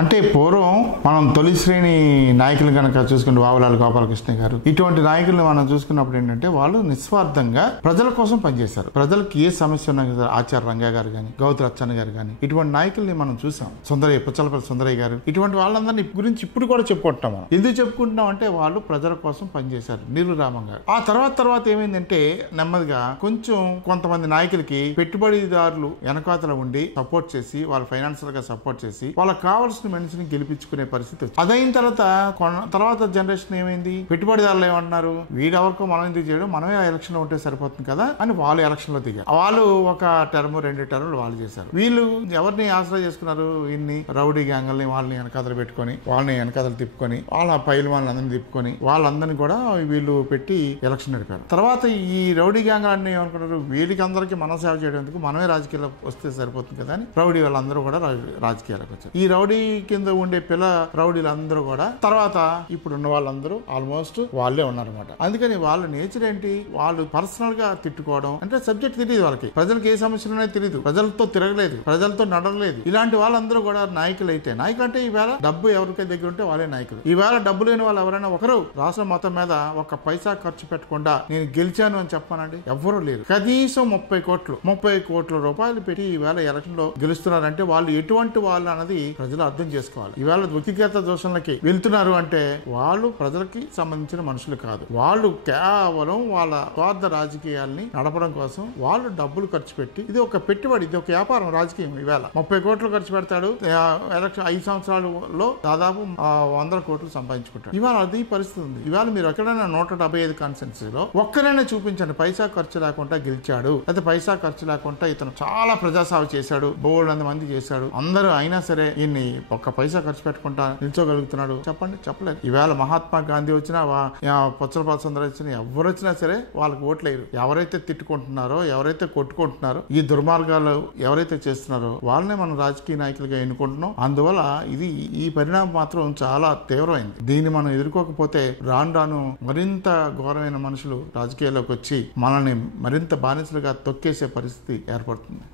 అంటే పూర్వం మనం తొలి శ్రేణి నాయకులు కనుక చూసుకుంటే వావులాల గోపాలకృష్ణ గారు ఇటువంటి నాయకులను మనం చూసుకున్నప్పుడు ఏంటంటే వాళ్ళు నిస్వార్థంగా ప్రజల కోసం పనిచేశారు. ప్రజలకు ఏ సమస్య ఉన్నా కదా, ఆచార్య రంగా గారు కానీ, గౌతు రచ్చన్న గారు కానీ, ఇటువంటి నాయకుల్ని మనం చూసాం. సుందరయ్య, పుచ్చలపల్లి సుందరయ్య గారు, ఇటువంటి వాళ్ళందరినీ గురించి ఇప్పుడు కూడా చెప్పుకుంటున్నాం. మనం ఎందుకు చెప్పుకుంటున్నాం అంటే వాళ్ళు ప్రజల కోసం పనిచేశారు నిర్విరామంగా. ఆ తర్వాత ఏమైందంటే నెమ్మదిగా కొంచెం కొంతమంది నాయకులకి పెట్టుబడిదారులు వెనకాతల ఉండి సపోర్ట్ చేసి, వాళ్ళ ఫైనాన్షియల్ గా సపోర్ట్ చేసి వాళ్ళకి కావాల్సిన మనిషిని గెలిపించుకునే పరిస్థితి వచ్చింది. అదైన తర్వాత జనరేషన్ ఏమైంది, పెట్టుబడిదారులు ఏమంటున్నారు, వీడెవరికో మనం ఎందుకు చేయడం, మనమే ఎలక్షన్ లో ఉంటే సరిపోతుంది కదా అని వాళ్ళు ఎలక్షన్ లో దిగారు. వాళ్ళు ఒక టర్మ్ 2 టర్ములు వాళ్ళు చేశారు. వీళ్ళు ఎవరిని ఆశ్రయ చేసుకున్నారు, ఇన్ని రౌడీ గ్యాంగుల్ని వాళ్ళని వెనకాతలు పెట్టుకొని, వాళ్ళని వెనకాతలు తిప్పుకొని, వాళ్ళ పైలు వాళ్ళందరినీ తిప్పుకొని వాళ్ళందరినీ కూడా వీళ్ళు పెట్టి ఎలక్షన్ నడిపారు. తర్వాత ఈ రౌడీ గ్యాంగ్ అన్ని ఏమనుకున్నారు, వీళ్ళకి అందరికీ మనం సేవ చేయడం ఎందుకు, మనమే రాజకీయాల్లో వస్తే సరిపోతుంది కదా అని రౌడీ వాళ్ళందరూ కూడా రాజకీయాలకు వచ్చారు. ఈ రౌడీ కింద ఉండే రౌడీలు అందరూ కూడా తర్వాత ఇప్పుడున్న వాళ్ళందరూ ఆల్మోస్ట్ వాళ్ళే ఉన్నారన్నమాట. అందుకని వాళ్ళ నేచర్ ఏంటి, వాళ్ళు పర్సనల్ గా తిట్టుకోవడం అంటే సబ్జెక్ట్ తెలియదు వాళ్ళకి, ప్రజలకు ఏ సమస్యలు ఉన్నాయో తెలియదు, ప్రజలతో తిరగలేదు, ప్రజలతో నడవలేదు. ఇలాంటి వాళ్ళందరూ కూడా నాయకులు అయితే, నాయకులు అంటే ఈవేళ డబ్బు ఎవరికై దగ్గర ఉంటే వాళ్ళే నాయకులు. ఈవేళ డబ్బు లేని వాళ్ళు ఎవరైనా ఒకరు రాష్ట్రం మొత్తం మీద ఒక పైసా ఖర్చు పెట్టకుండా నేను గెలిచాను అని చెప్పానండి ఎవ్వరూ లేరు. కనీసం 30 కోట్ల రూపాయలు పెట్టి ఈవేళ ఎలక్షన్ లో గెలుస్తున్నారంటే వాళ్ళు ఎటువంటి వాళ్ళు అన్నది ప్రజలు అర్థం చేసుకోవాలి. ఈవేళ వ్యక్తిగత దోషణలకి వెళ్తున్నారు అంటే వాళ్ళు ప్రజలకి సంబంధించిన మనుషులు కాదు, వాళ్ళు కేవలం వాళ్ళ స్వార్థ రాజకీయాల్ని నడపడం కోసం వాళ్ళు డబ్బులు ఖర్చు పెట్టి, ఇది ఒక పెట్టుబడి, ఇది ఒక వ్యాపారం రాజకీయం. ఈవేళ 30 కోట్లు ఖర్చు పెడతాడు, ఎలక్షన్ 5 సంవత్సరాలలో దాదాపు 100 కోట్లు సంపాదించుకుంటాడు. ఇవాళ అది పరిస్థితి ఉంది. ఇవాళ మీరు ఎక్కడైనా 175 కాన్స్టిట్యున్సీ లో ఒక్కరైనా చూపించండి పైసా ఖర్చు లేకుండా గెలిచాడు, అయితే పైసా ఖర్చు లేకుండా ఇతను చాలా ప్రజాసేవ చేశాడు, బోల్డ్ మంది చేశాడు, అందరూ అయినా సరే ఈయన్ని ఒక్క పైసా ఖర్చు పెట్టకుండా నిల్చోగలుగుతున్నాడు చెప్పండి, చెప్పలేదు. ఈవేళ మహాత్మా గాంధీ వచ్చినా, పుచ్చలపల్లి సుందరయ్య వచ్చినా, ఎవరు వచ్చినా సరే వాళ్ళకి ఓట్లేరు. ఎవరైతే తిట్టుకుంటున్నారో, ఎవరైతే కొట్టుకుంటున్నారో, ఈ దుర్మార్గాలు ఎవరైతే చేస్తున్నారో వాళ్ళనే మనం రాజకీయ నాయకులుగా ఎన్నుకుంటున్నాం. అందువల్ల ఈ పరిణామం మాత్రం చాలా తీవ్రమైంది. దీన్ని మనం ఎదుర్కోకపోతే రాను మరింత ఘోరమైన మనుషులు రాజకీయాల్లోకి వచ్చి మనల్ని మరింత బానిసలుగా తొక్కేసే పరిస్థితి ఏర్పడుతుంది.